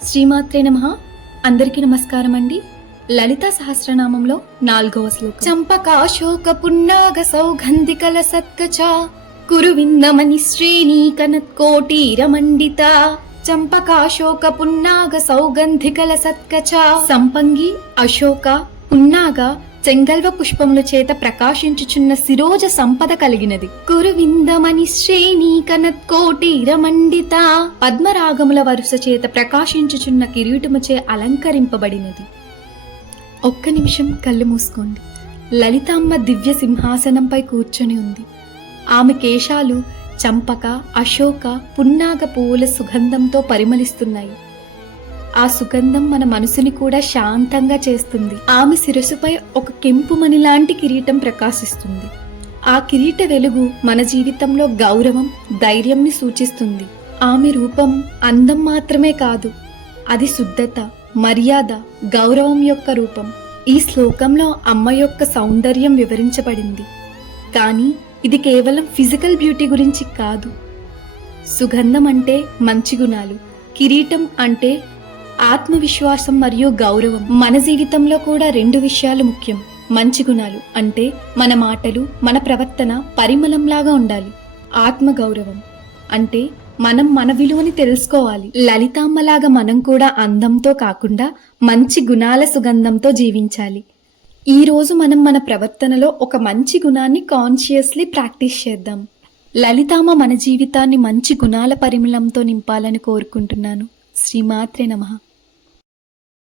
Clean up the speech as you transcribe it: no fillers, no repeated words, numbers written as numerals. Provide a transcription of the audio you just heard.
శ్రీమాత్రే నమః. అందరికీ నమస్కారం అండి. లలితా సహస్రనామంలో 4వ శ్లోకం. చంపకాశోక పున్నాగ సౌగంధికల సత్కచ కురువిందమని శ్రేణీకనత్కోటీరమండిత. చంపకాశోక పున్నాగ సౌగంధికల సత్కచ. సంపంగి, అశోక, పున్నాగ చెంగల్వ పుష్పముల చేత ప్రకాశించుచున్న శిరోజ సంపద కలిగినది. కురువిందమని శ్రేణీకనత్కోటీరమండిత. పద్మరాగముల వరుస చేత ప్రకాశించుచున్న కిరీటముచే అలంకరింపబడినది. ఒక్క నిమిషం కళ్ళు మూసుకోండి. లలితామ్మ దివ్య సింహాసనంపై కూర్చొని ఉంది. ఆమె కేశాలు చంపక, అశోక, పున్నాగ పువ్వుల సుగంధంతో పరిమళిస్తున్నాయి. ఆ సుగంధం మన మనసుని కూడా శాంతంగా చేస్తుంది. ఆమె శిరసుపై ఒక కెంపుమణి లాంటి కిరీటం ప్రకాశిస్తుంది. ఆ కిరీట వెలుగు మన జీవితంలో గౌరవం, ధైర్యంని సూచిస్తుంది. ఆమె రూపం అందం మాత్రమే కాదు, అది శుద్ధత, మర్యాద, గౌరవం యొక్క రూపం. ఈ శ్లోకంలో అమ్మ యొక్క సౌందర్యం వివరించబడింది, కానీ ఇది కేవలం ఫిజికల్ బ్యూటీ గురించి కాదు. సుగంధం అంటే మంచి గుణాలు, కిరీటం అంటే ఆత్మవిశ్వాసం మరియు గౌరవం. మన జీవితంలో కూడా 2 విషయాలు ముఖ్యం. మంచి గుణాలు అంటే మన మాటలు, మన ప్రవర్తన పరిమళంలాగా ఉండాలి. ఆత్మగౌరవం అంటే మనం మన విలువని తెలుసుకోవాలి. లలితామ్మలాగా మనం కూడా అందంతో కాకుండా మంచి గుణాల సుగంధంతో జీవించాలి. ఈరోజు మనం మన ప్రవర్తనలో ఒక మంచి గుణాన్ని కాన్షియస్లీ ప్రాక్టీస్ చేద్దాం. లలితామ్మ మన జీవితాన్ని మంచి గుణాల పరిమళంతో నింపాలని కోరుకుంటున్నాను. శ్రీమాత్రే నమః.